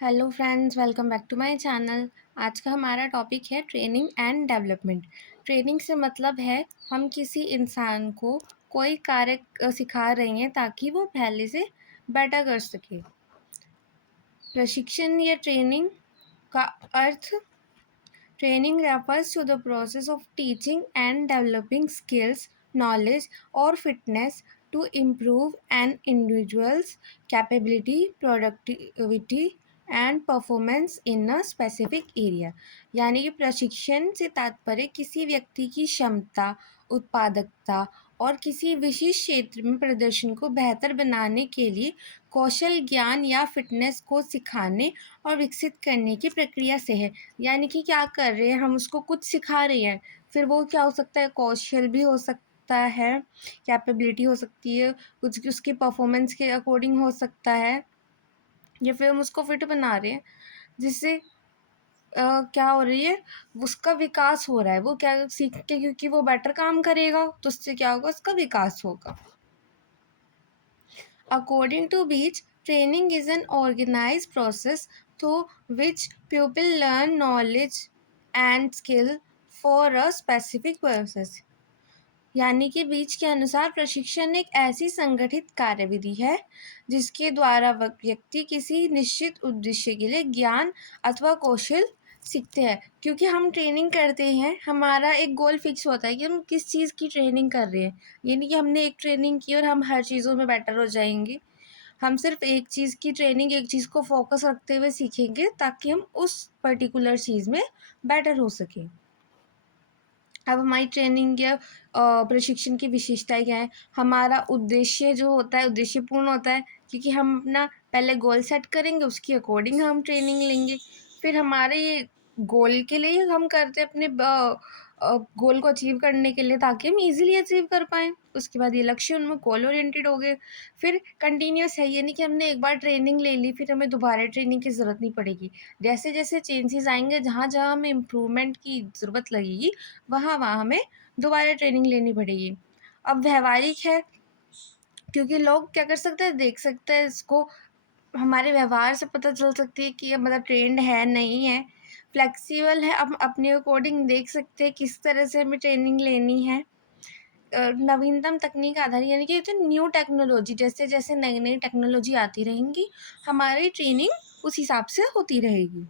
Hello friends, welcome back to my channel. आज का हमारा टॉपिक है ट्रेनिंग एंड डेवलपमेंट। ट्रेनिंग से मतलब है हम किसी इंसान को कोई कार्य सिखा रहे हैं ताकि वो पहले से बेटर कर सके। प्रशिक्षण या ट्रेनिंग का अर्थ Training refers to the process of teaching and developing skills, knowledge, or fitness to improve an individual's capability, productivity, and performance in a specific area। यानी कि प्रशिक्षण से तात्पर्य किसी व्यक्ति की क्षमता, उत्पादकता और किसी विशिष्ट क्षेत्र में प्रदर्शन को बेहतर बनाने के लिए कौशल, ज्ञान या फिटनेस को सिखाने और विकसित करने की प्रक्रिया से है। यानी कि क्या कर रहे हैं, हम उसको कुछ सिखा रहे हैं, फिर वो क्या हो सकता है, कौशल भी हो सकता है, कैपेबिलिटी हो सकती है, कुछ उसकी परफॉर्मेंस के अकॉर्डिंग हो सकता है, या फिर हम उसको फिट बना रहे हैं जिससे क्या हो रही है, उसका विकास हो रहा है। वो क्या सीख के, क्योंकि वो बेटर काम करेगा तो उससे क्या होगा, उसका विकास होगा। According to Beach, training is an organized process through which people learn knowledge and skill for a specific purpose। यानी कि बीच के अनुसार प्रशिक्षण एक ऐसी संगठित कार्यविधि है जिसके द्वारा व्यक्ति किसी निश्चित उद्देश्य के लिए ज्ञान अथवा कौशल सीखते हैं। क्योंकि हम ट्रेनिंग करते हैं, हमारा एक गोल फिक्स होता है कि हम किस चीज़ की ट्रेनिंग कर रहे हैं। ये नहीं कि हमने एक ट्रेनिंग की और हम हर चीज़ों में बेटर हो जाएंगे। हम सिर्फ एक चीज़ की ट्रेनिंग, एक चीज़ को फोकस रखते हुए सीखेंगे ताकि हम उस पर्टिकुलर चीज़ में बेटर हो सकें। अब हमारी ट्रेनिंग या प्रशिक्षण की विशेषताएं क्या है। हमारा उद्देश्य जो होता है उद्देश्यपूर्ण होता है, क्योंकि हम अपना पहले गोल सेट करेंगे, उसके अकॉर्डिंग हम ट्रेनिंग लेंगे। फिर हमारे ये गोल के लिए हम करते हैं, अपने गोल को अचीव करने के लिए, ताकि हम इजीली अचीव कर पाएँ। उसके बाद ये लक्ष्य उनमें गोल ओरिएंटेड हो गए। फिर कंटिन्यूअस है, ये नहीं कि हमने एक बार ट्रेनिंग ले ली फिर हमें दोबारा ट्रेनिंग की ज़रूरत नहीं पड़ेगी। जैसे जैसे चेंजेस आएंगे, जहाँ जहाँ हमें इम्प्रूवमेंट की ज़रूरत लगेगी, वहाँ वहाँ हमें दोबारा ट्रेनिंग लेनी पड़ेगी। अब व्यवहारिक है, क्योंकि लोग क्या कर सकते हैं, देख सकते हैं इसको, हमारे व्यवहार से पता चल सकती है कि ये मतलब ट्रेंड है नहीं है। फ्लेक्सिबल है, अब अपने अकॉर्डिंग देख सकते हैं किस तरह से हमें ट्रेनिंग लेनी है। नवीनतम तकनीक आधारित, यानी कि तो न्यू टेक्नोलॉजी, जैसे जैसे नई नई टेक्नोलॉजी आती रहेंगी, हमारी ट्रेनिंग उस हिसाब से होती रहेगी।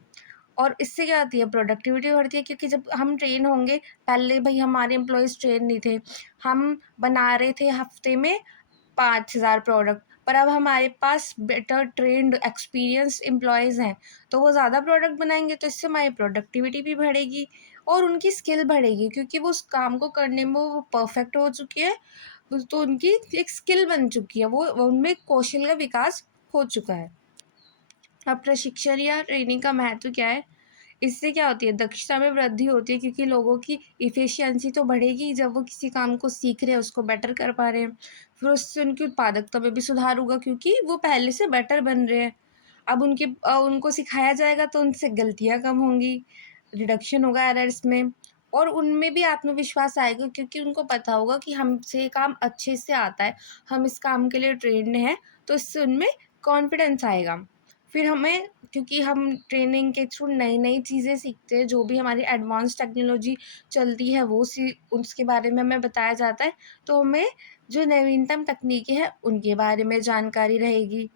और इससे क्या होती है, प्रोडक्टिविटी बढ़ती है। क्योंकि जब हम ट्रेन होंगे, पहले भाई हमारे एम्प्लॉयज़ ट्रेन नहीं थे, हम बना रहे थे हफ्ते में 5,000 प्रोडक्ट, पर अब हमारे पास बेटर ट्रेंड एक्सपीरियंस एम्प्लॉयज़ हैं, तो वो ज़्यादा प्रोडक्ट बनाएंगे, तो इससे हमारी प्रोडक्टिविटी भी बढ़ेगी और उनकी स्किल बढ़ेगी, क्योंकि वो उस काम को करने में वो परफेक्ट हो चुकी है। तो उनकी एक स्किल बन चुकी है, वो उनमें कौशल का विकास हो चुका है। अब प्रशिक्षण या ट्रेनिंग का महत्व क्या है। इससे क्या होती है, दक्षता में वृद्धि होती है, क्योंकि लोगों की इफ़िशियंसी तो बढ़ेगी जब वो किसी काम को सीख रहे हैं, उसको बेटर कर पा रहे हैं। फिर उससे उनकी उत्पादकता में भी सुधार होगा, क्योंकि वो पहले से बेटर बन रहे हैं। अब उनको सिखाया जाएगा तो उनसे गलतियाँ कम होंगी, रिडक्शन होगा एरर्स में, और उनमें भी आत्मविश्वास आएगा, क्योंकि उनको पता होगा कि हमसे ये काम अच्छे से आता है, हम इस काम के लिए ट्रेंड हैं, तो इससे उनमें कॉन्फिडेंस आएगा। फिर हमें, क्योंकि हम ट्रेनिंग के थ्रू नई नई चीज़ें सीखते हैं, जो भी हमारी एडवांस टेक्नोलॉजी चलती है वो उसके बारे में हमें बताया जाता है, तो हमें जो नवीनतम तकनीकें हैं उनके बारे में जानकारी रहेगी।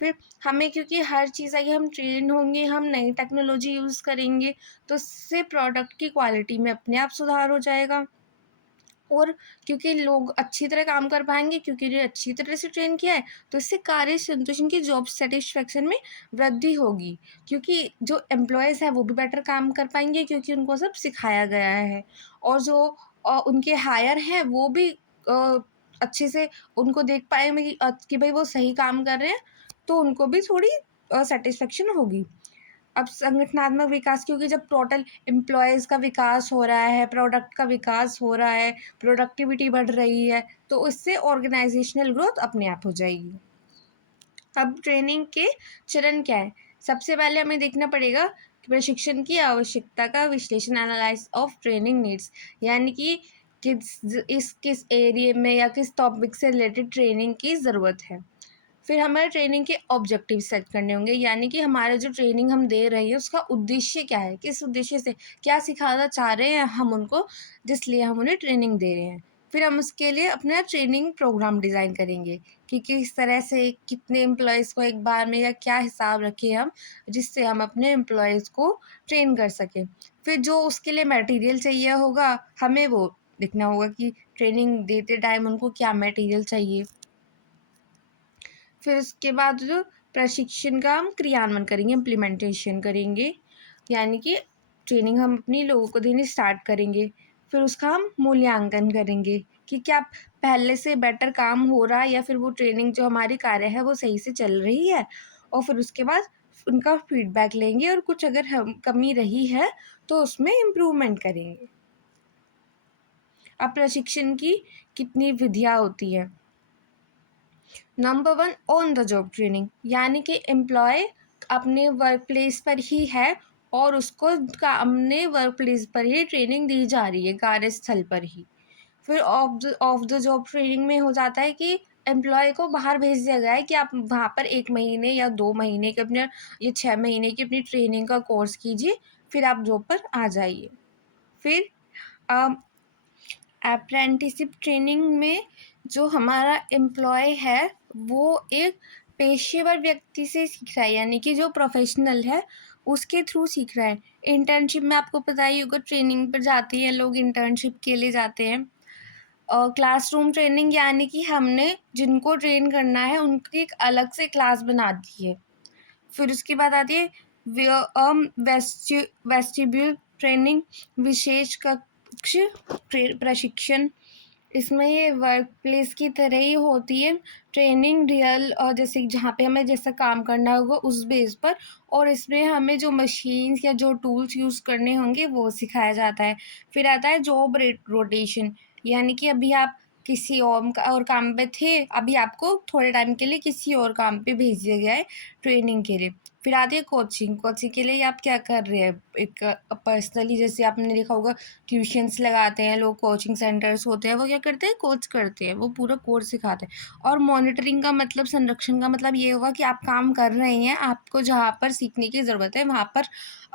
फिर हमें, क्योंकि हर चीज़ आगे हम ट्रेन होंगे, हम नई टेक्नोलॉजी यूज़ करेंगे, तो उससे प्रोडक्ट की क्वालिटी में अपने आप सुधार हो जाएगा। और क्योंकि लोग अच्छी तरह काम कर पाएंगे, क्योंकि ये अच्छी तरह से ट्रेन किया है, तो इससे कार्य संतोष की जॉब सेटिस्फेक्शन में वृद्धि होगी, क्योंकि जो एम्प्लॉयज़ हैं वो भी बेटर काम कर पाएंगे, क्योंकि उनको सब सिखाया गया है। और जो उनके हायर हैं वो भी अच्छे से उनको देख पाएंगे कि भाई वो सही काम कर रहे हैं, तो उनको भी थोड़ी सेटिस्फेक्शन होगी। अब संगठनात्मक विकास, क्योंकि जब टोटल एम्प्लॉयज़ का विकास हो रहा है, प्रोडक्ट का विकास हो रहा है, प्रोडक्टिविटी बढ़ रही है, तो उससे ऑर्गेनाइजेशनल ग्रोथ अपने आप हो जाएगी। अब ट्रेनिंग के चरण क्या है। सबसे पहले हमें देखना पड़ेगा कि प्रशिक्षण की आवश्यकता का विश्लेषण, एनालाइज ऑफ ट्रेनिंग नीड्स, यानी कि किस एरिया में या किस टॉपिक से रिलेटेड ट्रेनिंग की ज़रूरत है। फिर हमारे ट्रेनिंग के ऑब्जेक्टिव सेट करने होंगे, यानी कि हमारा जो ट्रेनिंग हम दे रहे हैं उसका उद्देश्य क्या है, किस उद्देश्य से क्या सिखाना चाह रहे हैं हम उनको, जिसलिए हम उन्हें ट्रेनिंग दे रहे हैं। फिर हम उसके लिए अपना ट्रेनिंग प्रोग्राम डिज़ाइन करेंगे कि किस तरह से कितने एम्प्लॉयज़ को एक बार में या क्या हिसाब रखें हम, जिससे हम अपने एम्प्लॉयज़ को ट्रेन कर सकें। फिर जो उसके लिए मटेरियल चाहिए होगा हमें वो देखना होगा कि ट्रेनिंग देते टाइम उनको क्या मटेरियल चाहिए। फिर उसके बाद जो प्रशिक्षण का हम क्रियान्वयन करेंगे, इम्प्लीमेंटेशन करेंगे, यानी कि ट्रेनिंग हम अपनी लोगों को देनी स्टार्ट करेंगे। फिर उसका हम मूल्यांकन करेंगे कि क्या पहले से बेटर काम हो रहा है या फिर वो ट्रेनिंग जो हमारी कार्य है वो सही से चल रही है। और फिर उसके बाद उनका फीडबैक लेंगे और कुछ अगर हम कमी रही है तो उसमें इम्प्रूवमेंट करेंगे। अब प्रशिक्षण की कितनी विधियाँ होती है। Number 1, on the job training, यानी कि एम्प्लॉय अपने वर्क प्लेस पर ही है और उसको अपने वर्क प्लेस पर ही ट्रेनिंग दी जा रही है, कार्यस्थल पर ही। फिर ऑफ द जॉब ट्रेनिंग में हो जाता है कि एम्प्लॉय को बाहर भेज दिया गया है कि आप वहाँ पर 1 महीने या 2 महीने के अपने या 6 महीने की अपनी ट्रेनिंग का कोर्स कीजिए, फिर आप जॉब पर आ जाइए। फिर अप्रेंटिसशिप ट्रेनिंग में जो हमारा एम्प्लॉय है वो एक पेशेवर व्यक्ति से सीख रहा है, यानी कि जो प्रोफेशनल है उसके थ्रू सीख रहा है। इंटर्नशिप में आपको पता ही होगा, ट्रेनिंग पर जाते हैं लोग, इंटर्नशिप के लिए जाते हैं। और क्लासरूम ट्रेनिंग, यानी कि हमने जिनको ट्रेन करना है उनकी एक अलग से क्लास बना दी है। फिर उसके बाद आती है वेस्टिब्यूल ट्रेनिंग, विशेष कक्ष प्रशिक्षण। इसमें ये वर्क प्लेस की तरह ही होती है ट्रेनिंग, रियल और जैसे जहाँ पे हमें जैसा काम करना होगा उस बेस पर, और इसमें हमें जो मशीन्स या जो टूल्स यूज़ करने होंगे वो सिखाया जाता है। फिर आता है जॉब रोटेशन, यानी कि अभी आप किसी और काम पे थे, अभी आपको थोड़े टाइम के लिए किसी और काम पे भेज दिया गया है ट्रेनिंग के लिए। फिर आती है कोचिंग, कोचिंग के लिए आप क्या कर रहे हैं, एक पर्सनली जैसे आपने देखा होगा ट्यूशन्स लगाते हैं लोग, कोचिंग सेंटर्स होते हैं, वो क्या करते हैं, कोच करते हैं, वो पूरा कोर्स सिखाते हैं। और मॉनिटरिंग का मतलब, संरक्षण का मतलब ये होगा कि आप काम कर रहे हैं, आपको जहाँ पर सीखने की ज़रूरत है वहाँ पर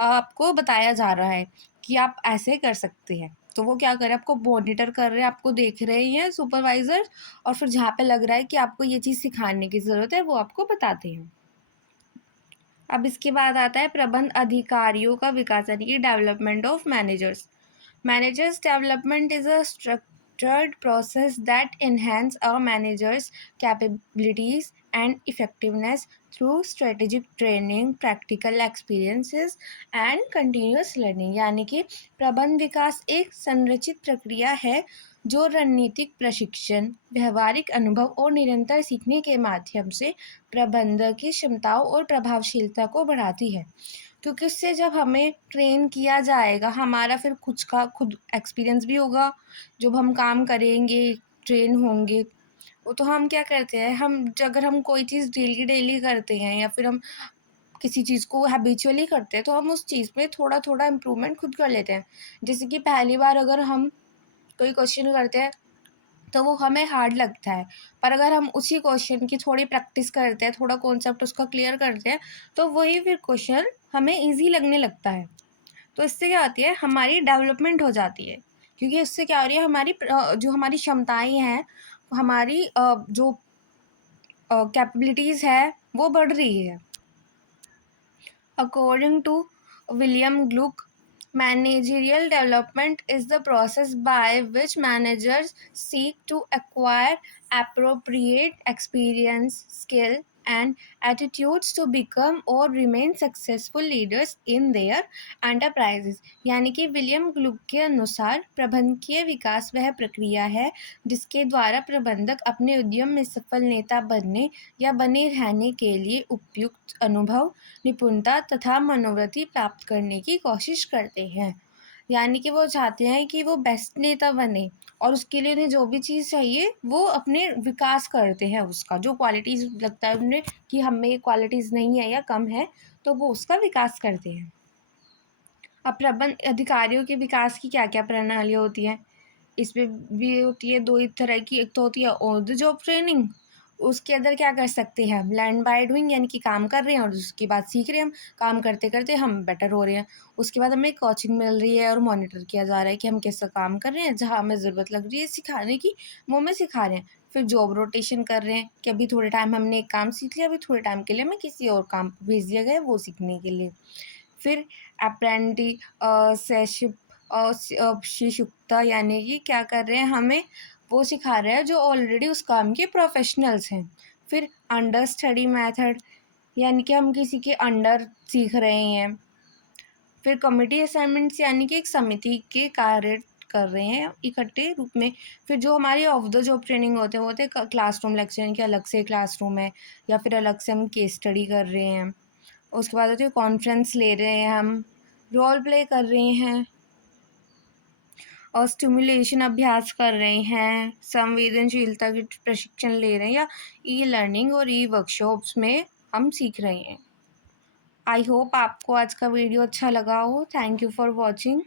आपको बताया जा रहा है कि आप ऐसे कर सकते हैं, तो वो क्या कर रहे हैं, आपको मॉनिटर कर रहे हैं, आपको देख रहे हैं सुपरवाइज़र, और फिर जहाँ पे लग रहा है कि आपको ये चीज़ सिखाने की ज़रूरत है वो आपको बताते हैं। अब इसके बाद आता है प्रबंध अधिकारियों का विकास, यानी कि development of managers. Managers development is a structured process that enhance our managers' capabilities and effectiveness through strategic training, practical experiences and continuous learning। यानी कि प्रबंध विकास एक संरचित प्रक्रिया है जो रणनीतिक प्रशिक्षण, व्यवहारिक अनुभव और निरंतर सीखने के माध्यम से प्रबंधक की क्षमताओं और प्रभावशीलता को बढ़ाती है। क्योंकि उससे जब हमें ट्रेन किया जाएगा, हमारा फिर कुछ का खुद एक्सपीरियंस भी होगा, जब हम काम करेंगे, ट्रेन होंगे, वो तो हम क्या करते हैं, हम अगर हम कोई चीज़ डेली डेली करते हैं या फिर हम किसी चीज़ को हैबिचुअली करते हैं तो हम उस चीज़ में थोड़ा थोड़ा इम्प्रूवमेंट खुद कर लेते हैं। जैसे कि पहली बार अगर हम कोई क्वेश्चन करते हैं तो वो हमें हार्ड लगता है, पर अगर हम उसी क्वेश्चन की थोड़ी प्रैक्टिस करते हैं, थोड़ा कॉन्सेप्ट उसका क्लियर करते हैं, तो वही फिर क्वेश्चन हमें ईजी लगने लगता है। तो इससे क्या होती है, हमारी डेवलपमेंट हो जाती है, क्योंकि इससे क्या हो रही है, हमारी जो हमारी क्षमताएं हैं, हमारी जो कैपेबिलिटीज़ है वो बढ़ रही है। According to William Gluck, managerial development is the process by which managers seek to acquire appropriate experience, skill, and attitudes to become or remain successful leaders in their enterprises। यानी कि विलियम ग्लुक के अनुसार प्रबंधकीय विकास वह प्रक्रिया है जिसके द्वारा प्रबंधक अपने उद्यम में सफल नेता बनने या बने रहने के लिए उपयुक्त अनुभव, निपुणता तथा मनोवृत्ति प्राप्त करने की कोशिश करते हैं। यानी कि वो चाहते हैं कि वो बेस्ट नेता बने और उसके लिए उन्हें जो भी चीज़ चाहिए वो अपने विकास करते हैं, उसका जो क्वालिटीज़ लगता है उन्हें कि हम में ये क्वालिटीज़ नहीं है या कम है, तो वो उसका विकास करते हैं। अब प्रबंध अधिकारियों के विकास की क्या क्या प्रणालियाँ होती हैं, इसमें भी होती है दो ही तरह की, एक तो होती है ऑन द जॉब ट्रेनिंग उसके अंदर क्या कर सकते हैं, लर्न बाय डूइंग, यानी कि काम कर रहे हैं और उसके बाद सीख रहे हैं हम, काम करते करते हम बेटर हो रहे हैं। उसके बाद हमें कोचिंग मिल रही है और मॉनिटर किया जा रहा है कि हम कैसा काम कर रहे हैं, जहाँ हमें ज़रूरत लग रही है सिखाने की वो हमें सिखा रहे हैं। फिर जॉब रोटेशन कर रहे हैं कि अभी थोड़े टाइम हमने एक काम सीख लिया, अभी थोड़े टाइम के लिए हमें किसी और काम पर भेज दिया गया है वो सीखने के लिए। फिर अप्रेंटिसशिप शिक्षुता, यानी कि क्या कर रहे हैं, हमें वो सिखा रहे हैं जो ऑलरेडी उस काम के प्रोफेशनल्स हैं। फिर अंडर स्टडी मेथड, यानी कि हम किसी के अंडर सीख रहे हैं। फिर कमिटी असाइनमेंट्स, यानी कि एक समिति के कार्य कर रहे हैं इकट्ठे रूप में। फिर जो हमारी ऑफ द जॉब ट्रेनिंग होते हैं वो होते हैं क्लासरूम लेक्चर, यानी कि अलग से क्लासरूम है या फिर अलग से हम केस स्टडी कर रहे हैं। उसके बाद होती है कॉन्फ्रेंस ले रहे हैं हम, रोल प्ले कर रहे हैं और स्टिमुलेशन अभ्यास कर रहे हैं, संवेदनशीलता की प्रशिक्षण ले रहे हैं, या ई लर्निंग और ई वर्कशॉप्स में हम सीख रहे हैं। आई होप आपको आज का वीडियो अच्छा लगा हो। Thank you for watching.